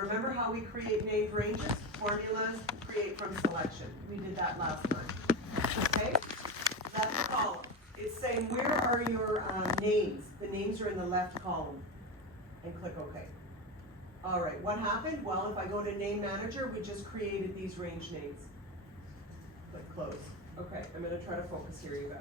remember how we create named ranges? Formulas create from selection. We did that last time. Okay? That's the column. It's saying where are your names? The names are in the left column. And click OK. All right, what happened? Well, if I go to Name Manager, we just created these range names. Click Close. Okay, I'm going to try to focus here, you guys.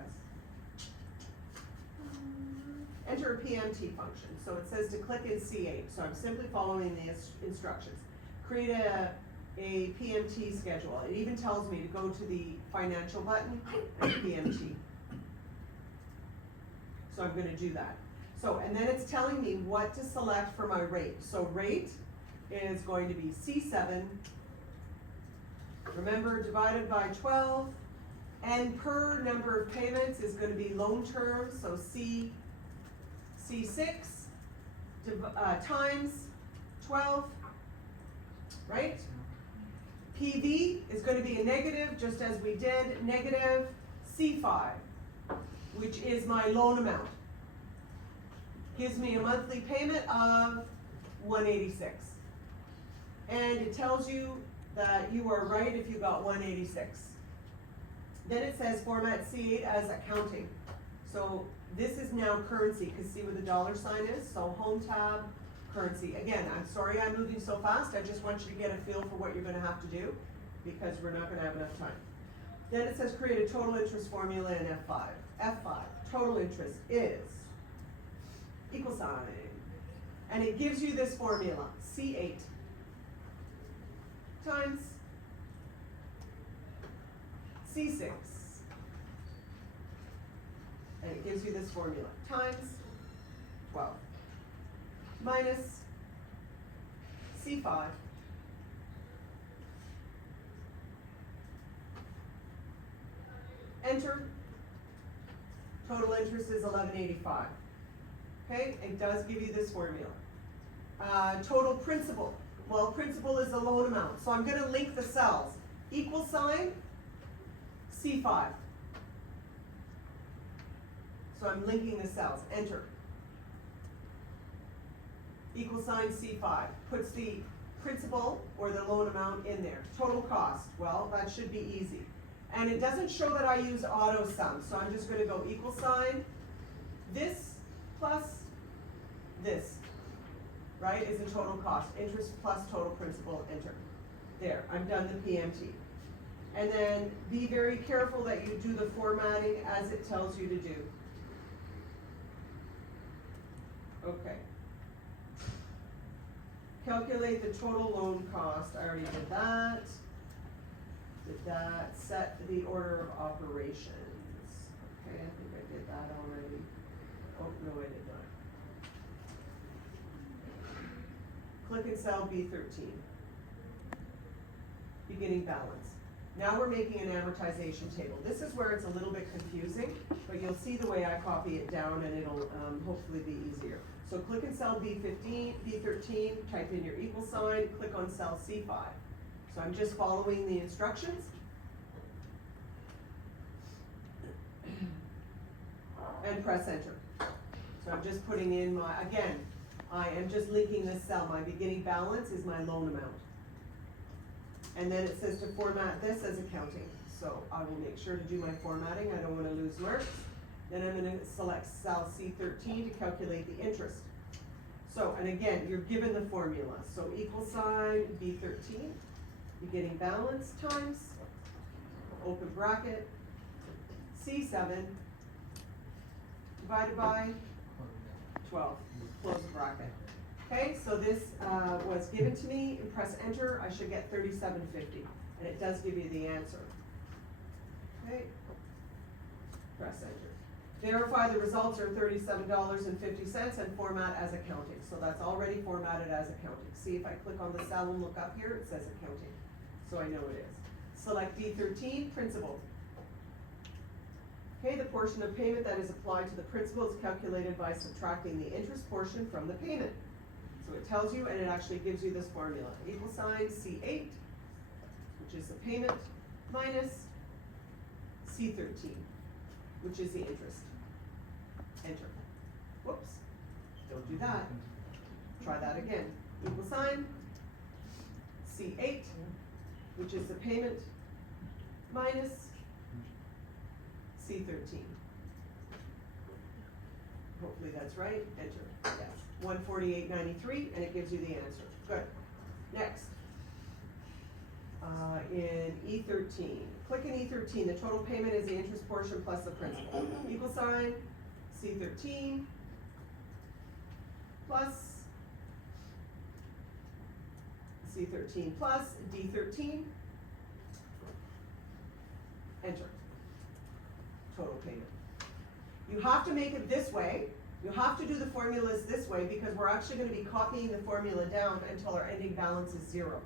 Enter a PMT function. So it says to click in C8. So I'm simply following the instructions. Create a PMT schedule. It even tells me to go to the financial button and PMT. So I'm going to do that. So, and then it's telling me what to select for my rate. So rate is going to be C7, remember, divided by 12, and per number of payments is going to be loan terms, so C6 times 12, right? PV is going to be a negative, just as we did, negative C5, which is my loan amount. Gives me a monthly payment of $186. And it tells you that you are right if you got $186. Then it says format C8 as accounting. So this is now currency, because see where the dollar sign is? So home tab, currency. Again, I'm sorry I'm moving so fast. I just want you to get a feel for what you're going to have to do, because we're not going to have enough time. Then it says create a total interest formula in F5. F5, total interest is equal sign. And it gives you this formula, C8 times C6. And it gives you this formula, times 12 minus C5 enter. Total interest is $11.85. Okay, it does give you this formula. Total principal. Well, principal is the loan amount. So I'm going to link the cells. Equal sign, C5. So I'm linking the cells. Enter. Equal sign, C5. Puts the principal or the loan amount in there. Total cost. Well, that should be easy. And it doesn't show that I use auto sum. So I'm just going to go equal sign. This plus this, right, is the total cost. Interest plus total principal, enter. There, I'm done the PMT. And then be very careful that you do the formatting as it tells you to do. Okay. Calculate the total loan cost. I already did that. Did that. Set the order of operations. Okay, I think I did that already. Oh, no, I did not. Click in cell B13. Beginning balance. Now we're making an amortization table. This is where it's a little bit confusing, but you'll see the way I copy it down and it'll hopefully be easier. So click in cell B13, type in your equal sign, click on cell C5. So I'm just following the instructions. And press enter. So I'm just putting in my, again, I am just linking this cell. My beginning balance is my loan amount. And then it says to format this as accounting. So I will make sure to do my formatting. I don't want to lose marks. Then I'm going to select cell C13 to calculate the interest. So, and again, you're given the formula. So equal sign B13, beginning balance times, open bracket, C7 divided by 12, close the bracket. Okay, so this was given to me, and press enter, I should get $37.50, and it does give you the answer. Okay, press enter. Verify the results are $37.50 and format as accounting. So that's already formatted as accounting. See, if I click on the cell and look up here, it says accounting. So I know it is. Select D13, principal. Okay, the portion of payment that is applied to the principal is calculated by subtracting the interest portion from the payment. So it tells you, and it actually gives you this formula. Equal sign C8, which is the payment, minus C13, which is the interest. Enter. Whoops. Don't do that. Try that again. Equal sign C8, which is the payment, minus C13. Hopefully that's right, enter, yes, 148.93, and it gives you the answer, good. Next, in E13, click in E13, the total payment is the interest portion plus the principal, equal sign, C13, plus C13 plus D13, enter, total payment. You have to make it this way, you have to do the formulas this way because we're actually going to be copying the formula down until our ending balance is 0.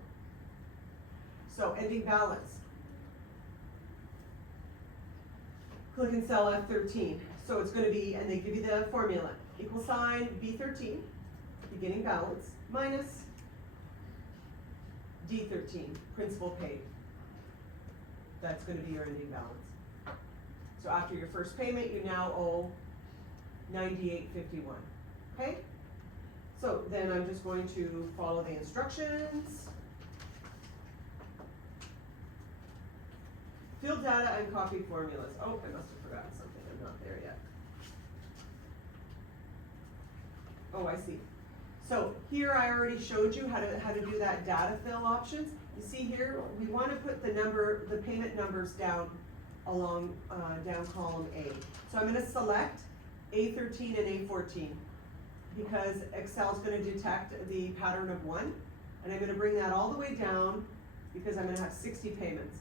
So ending balance, click in cell F13, so it's going to be, and they give you the formula, equal sign B13, beginning balance, minus D13, principal paid. That's going to be your ending balance. So after your first payment, you now owe $98.51. Okay? So then I'm just going to follow the instructions. Fill data and copy formulas. Oh, I must have forgotten something. I'm not there yet. Oh, I see. So here I already showed you how to do that data fill options. You see here, we want to put the payment numbers down along down column A. So I'm going to select A13 and A14 because Excel's going to detect the pattern of 1, and I'm going to bring that all the way down because I'm going to have 60 payments.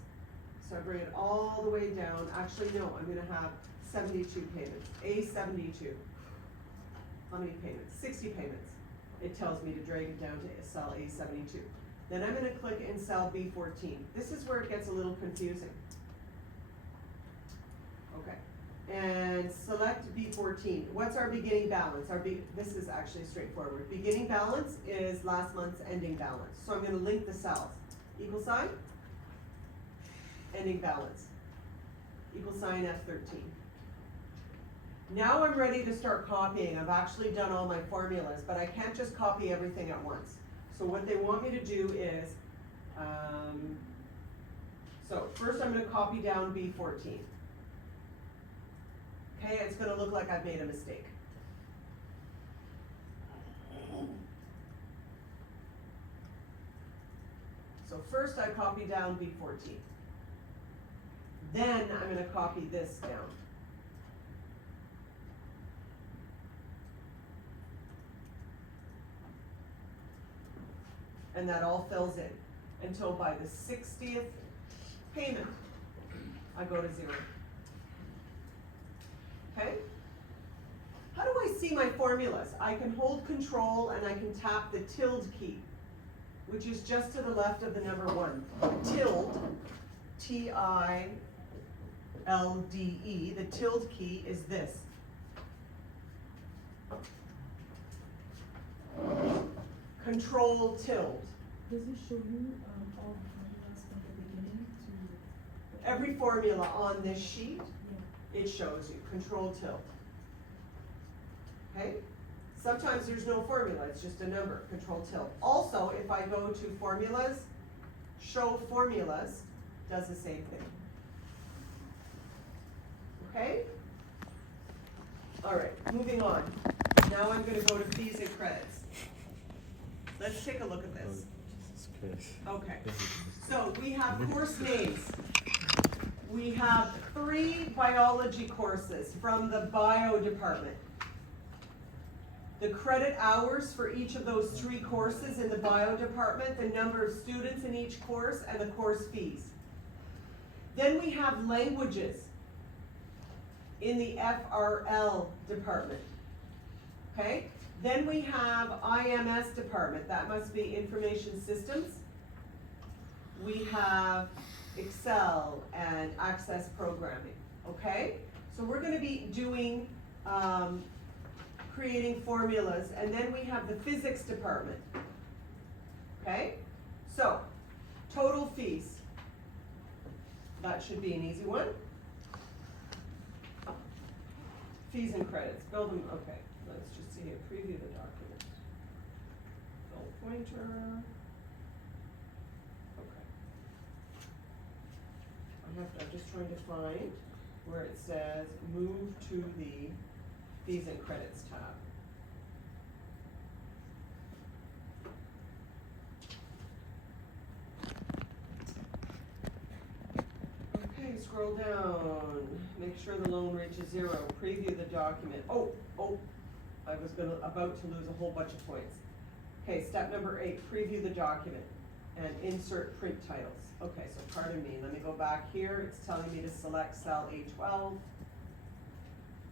So I bring it all the way down. Actually, no, I'm going to have 72 payments. A72. How many payments? 60 payments. It tells me to drag it down to cell A72. Then I'm going to click in cell B14. This is where it gets a little confusing. Okay, and select B14. What's our beginning balance? This is actually straightforward. Beginning balance is last month's ending balance. So I'm going to link the cells. Equal sign, ending balance, equal sign F13. Now I'm ready to start copying. I've actually done all my formulas, but I can't just copy everything at once. So what they want me to do is, so first I'm going to copy down B14. Okay, it's going to look like I've made a mistake. So first I copy down B14. Then I'm going to copy this down. And that all fills in until by the 60th payment, I go to 0. Okay? How do I see my formulas? I can hold control and I can tap the tilde key, which is just to the left of the number 1. The tilde, T-I-L-D-E, the tilde key is this. Control tilde. Does it show you all the formulas from the beginning to? Every formula on this sheet, Yeah. it shows you, control tilde. Okay? Sometimes there's no formula, it's just a number, control tilde. Also, if I go to formulas, show formulas, does the same thing. Okay? All right, moving on. Now I'm going to go to fees and credits. Let's take a look at this. Okay, so we have course names. We have 3 biology courses from the bio department. The credit hours for each of those 3 courses in the bio department, the number of students in each course, and the course fees. Then we have languages in the FRL department. Okay? Then we have IMS department, that must be information systems. We have Excel and access programming, okay? So we're gonna be doing, creating formulas, and then we have the physics department, okay? So, total fees. That should be an easy one. Fees and credits, build them, okay. Let's just see here, preview the document. Gold pointer. just trying to find where it says move to the fees and credits tab. Okay, scroll down, make sure the loan reaches 0, preview the document. Oh, I was about to lose a whole bunch of points. Okay, step number 8, preview the document and insert print titles. Okay, so pardon me, let me go back here. It's telling me to select cell A12.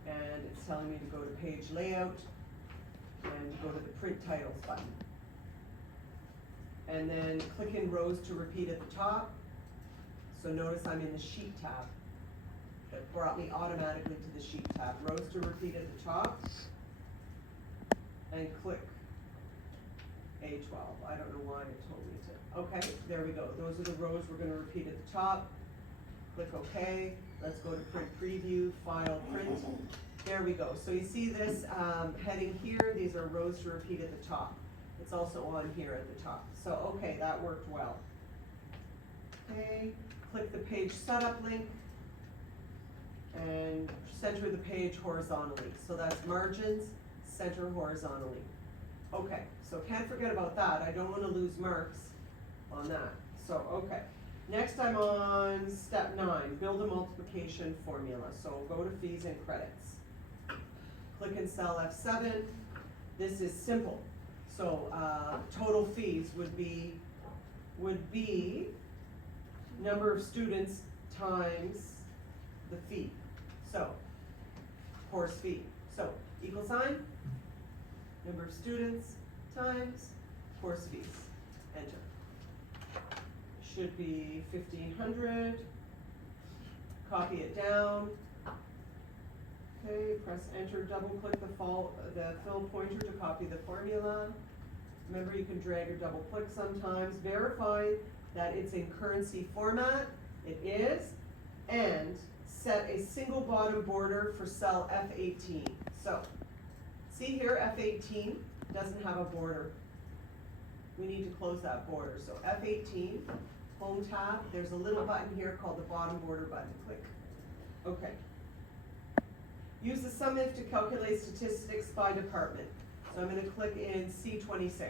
And it's telling me to go to page layout and go to the print titles button. And then click in rows to repeat at the top. So notice I'm in the sheet tab. That brought me automatically to the sheet tab. Rows to repeat at the top. And click A12. I don't know why it told me to. Okay, there we go. Those are the rows we're going to repeat at the top. Click OK. Let's go to print preview, file, print. There we go. So you see this heading here. These are rows to repeat at the top. It's also on here at the top. So okay, that worked well. Okay, click the page setup link and center the page horizontally. So that's margins, center horizontally. Okay, so can't forget about that. I don't want to lose marks on that. So okay. Next I'm on step 9, build a multiplication formula. So go to fees and credits. Click in cell F7. This is simple. So total fees would be number of students times the fee. So course fee. So equal sign, number of students times course fees. Enter. Should be 1,500. Copy it down. Okay, press enter, double click the fill pointer to copy the formula. Remember, you can drag or double click sometimes. Verify that it's in currency format. It is. And set a single bottom border for cell F18. So, see here, F18 doesn't have a border. We need to close that border. So F18, home tab, there's a little button here called the bottom border button. Click. Okay. Use the sum if to calculate statistics by department. So I'm going to click in C26.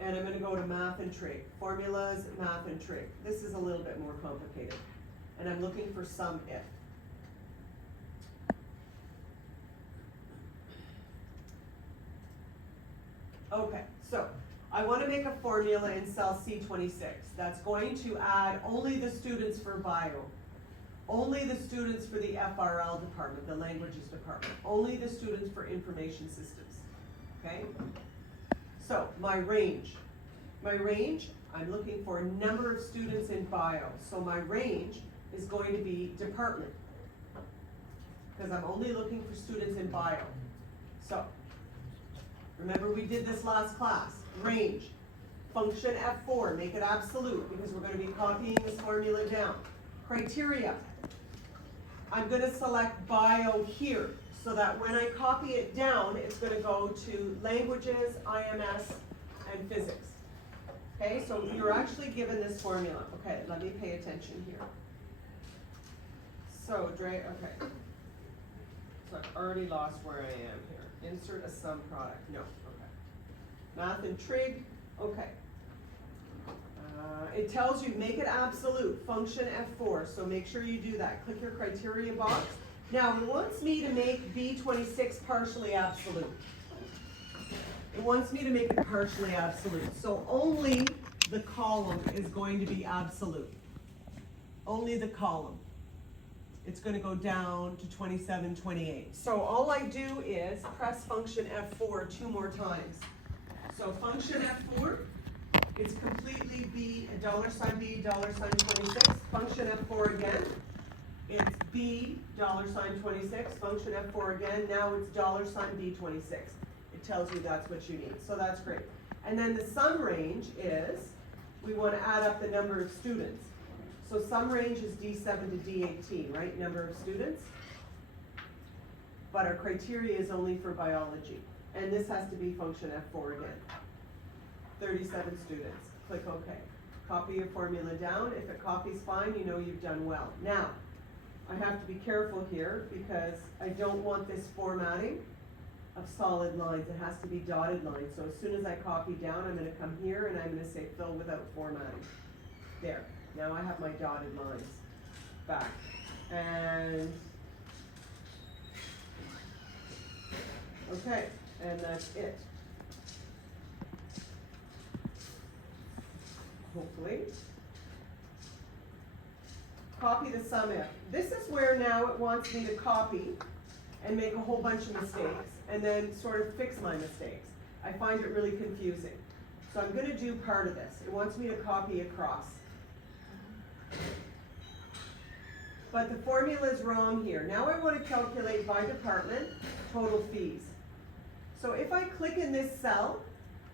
And I'm going to go to math and trig. Formulas, math and trig. This is a little bit more complicated. And I'm looking for sum if. Okay, so I want to make a formula in cell C26 that's going to add only the students for bio, only the students for the FRL department, the languages department, only the students for information systems, okay? So my range, I'm looking for a number of students in bio, so my range is going to be department, because I'm only looking for students in bio. So, remember we did this last class, range, function F4, make it absolute, because we're going to be copying this formula down. Criteria, I'm going to select bio here, so that when I copy it down, it's going to go to languages, IMS, and physics. Okay, so you're actually given this formula. Okay, let me pay attention here. So, okay. So I've already lost where I am here. Insert a sum product, no, okay. Math and trig, okay. It tells you, make it absolute, function F4, so make sure you do that. Click your criteria box. Now, it wants me to make B26 partially absolute. It wants me to make it partially absolute, so only the column is going to be absolute. Only the column. It's going to go down to 27, 28. So all I do is press function F4 2 more times. So function F4, it's completely B, $B$26. Function F4 again, it's B$26. Function F4 again, now it's $B26. It tells you that's what you need, so that's great. And then the sum range is, we want to add up the number of students. So sum range is D7 to D18, right, number of students? But our criteria is only for biology. And this has to be function F4 again. 37 students, click OK. Copy your formula down. If it copies fine, you know you've done well. Now, I have to be careful here because I don't want this formatting of solid lines. It has to be dotted lines. So as soon as I copy down, I'm gonna come here and I'm gonna say fill without formatting. There, now I have my dotted lines back. And, okay, and that's it. Hopefully. Copy the sum if. This is where now it wants me to copy and make a whole bunch of mistakes and then sort of fix my mistakes. I find it really confusing. So I'm gonna do part of this. It wants me to copy across. But the formula is wrong here. Now I want to calculate by department total fees. So if I click in this cell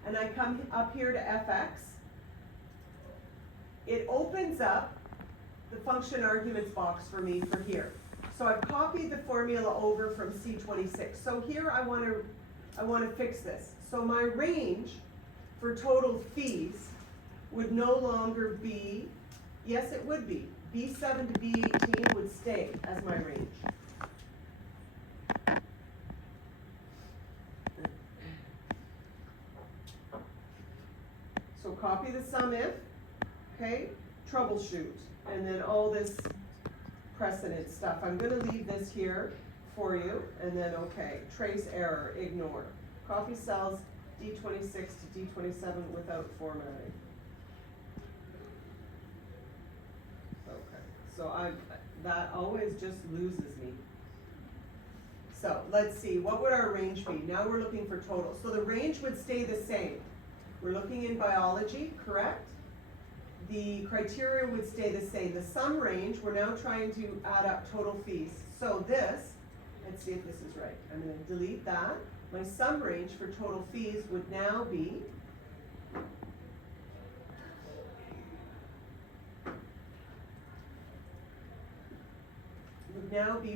and I come up here to FX, it opens up the function arguments box for me for here. So I've copied the formula over from C26. So here I want to fix this. So my range for total fees would no longer be, yes it would be, B7 to B18 would stay as my range. So copy the sum if, okay, troubleshoot, and then all this precedent stuff. I'm gonna leave this here for you, and then okay, trace error, ignore. Copy cells D26 to D27 without formatting. Okay, so that always just loses me. So let's see, what would our range be? Now we're looking for total. So the range would stay the same. We're looking in biology, correct? The criteria would stay the same. The sum range, we're now trying to add up total fees. So this, let's see if this is right. I'm gonna delete that. My sum range for total fees would now be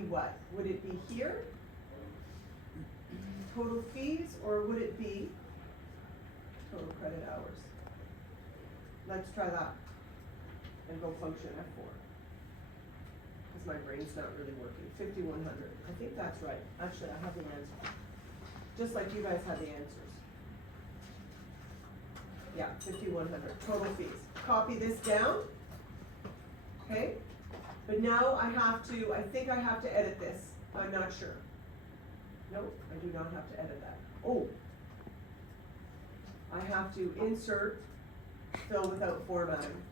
what? Would it be here? Total fees, or would it be total credit hours? Let's try that and go function F4. Because my brain's not really working. 5100. I think that's right. Actually, I have the answer. Just like you guys have the answers. Yeah, 5100. Total fees. Copy this down. Okay? But now I think I have to edit this. I'm not sure. No, I do not have to edit that. Oh. I have to insert fill without formatting.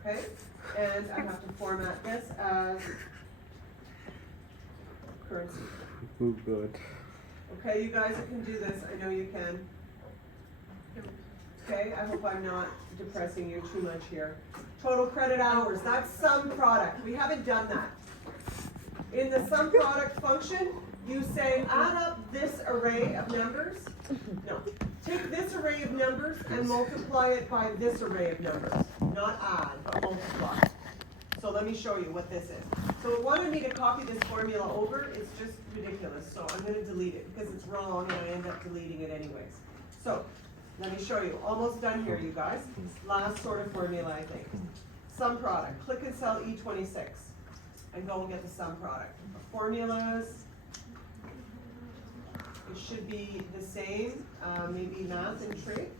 Okay? And I have to format this as currency. Oh, good. Okay, you guys can do this. I know you can. Okay, I hope I'm not depressing you too much here. Total credit hours, that's sum product. We haven't done that. In the sum product function, you say add up this array of numbers. No, take this array of numbers and multiply it by this array of numbers. Not add, but multiply. So let me show you what this is. So it wanted me to copy this formula over. It's just ridiculous. So I'm going to delete it because it's wrong and I end up deleting it anyways. So let me show you. Almost done here, you guys. Last sort of formula, I think. Sum product. Click in cell E26 and go and get the sum product. Formulas. It should be the same, maybe math and trig,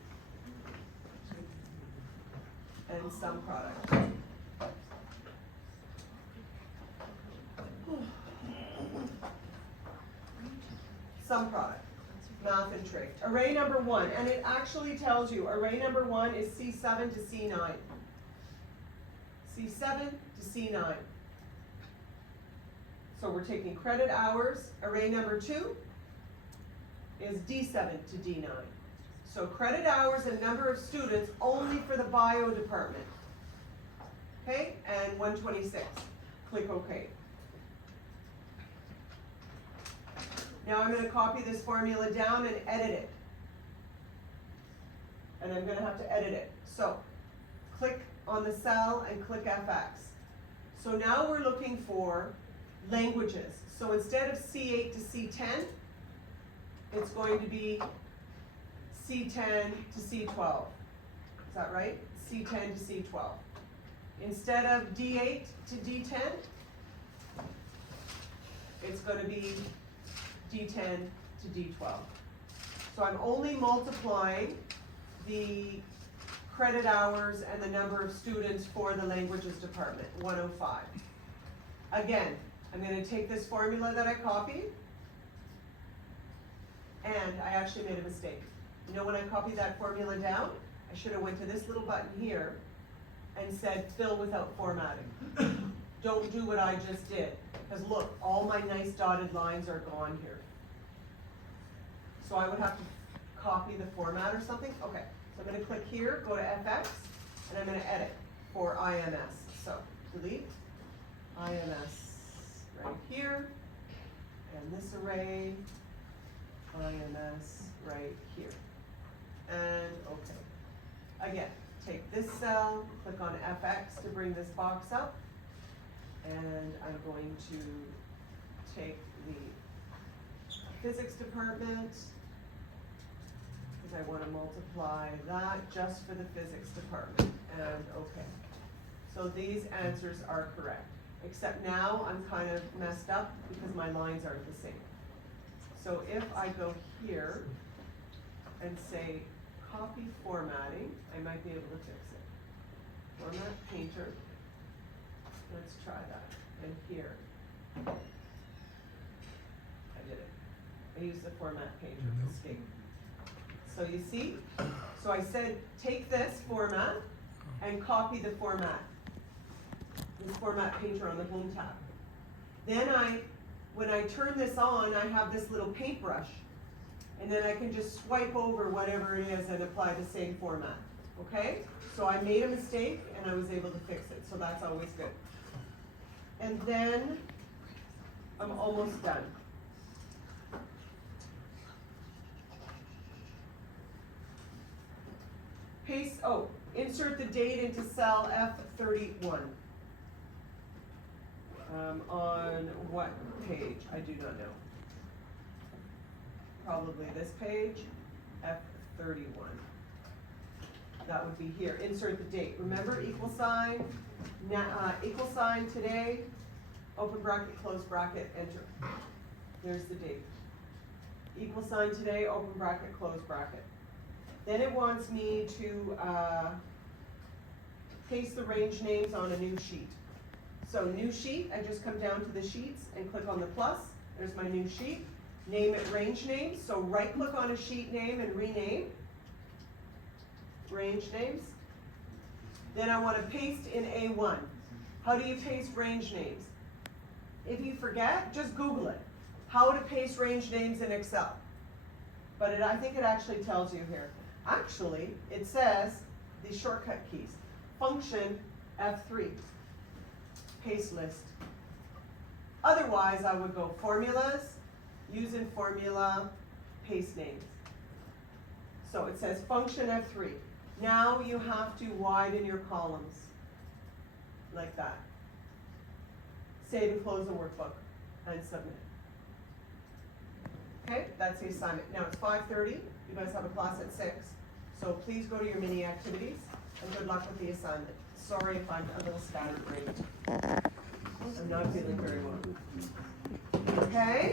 and sum product. Sum product, math and trig. Array number 1, and it actually tells you array number 1 is C7 to C9. C7 to C9. So we're taking credit hours. Array number 2 is D7 to D9. So credit hours and number of students only for the bio department. Okay, and 126. Click OK. Now I'm going to copy this formula down and edit it. And I'm going to have to edit it. So click on the cell and click FX. So now we're looking for languages. So instead of C8 to C10, it's going to be C10 to C12. Is that right? C10 to C12. Instead of D8 to D10, it's gonna be D10 to D12. So I'm only multiplying the credit hours and the number of students for the languages department, 105. Again, I'm gonna take this formula that I copied, and I actually made a mistake. You know, when I copied that formula down, I should have went to this little button here and said fill without formatting. Don't do what I just did, because look, all my nice dotted lines are gone here. So I would have to copy the format or something. Okay, so I'm gonna click here, go to FX, and I'm gonna edit for IMS. So delete IMS right here, and this array, IMS right here. And okay. Again, take this cell, click on FX to bring this box up, and I'm going to take the physics department, because I want to multiply that just for the physics department, and okay. So these answers are correct, except now I'm kind of messed up because my lines aren't the same. So if I go here and say copy formatting, I might be able to fix it. Format painter, let's try that, and here. I did it. I used the format painter, escape. So you see, so I said take this format and copy the format. This format painter on the home tab. Then when I turn this on, I have this little paintbrush, and then I can just swipe over whatever it is and apply the same format, okay? So I made a mistake and I was able to fix it, so that's always good. And then I'm almost done. Insert the date into cell F31. On what page? I do not know. Probably this page, F31. That would be here. Insert the date. Remember, equal sign today, open bracket, close bracket, enter. There's the date. Equal sign today, open bracket, close bracket. Then it wants me to paste the range names on a new sheet. So new sheet, I just come down to the sheets and click on the plus. There's my new sheet. Name it range names. So right click on a sheet name and rename. Range names. Then I want to paste in A1. How do you paste range names? If you forget, just Google it. How to paste range names in Excel. But I think it actually tells you here. Actually, it says the shortcut keys. Function F3. Paste list. Otherwise, I would go formulas, use in formula, paste names. So it says function F3. Now you have to widen your columns, like that. Save and close the workbook, and submit. Okay, that's the assignment. Now it's 5:30, you guys have a class at 6, so please go to your mini activities, and good luck with the assignment. Sorry if I'm a little scatterbrained. I'm not feeling very well. Okay?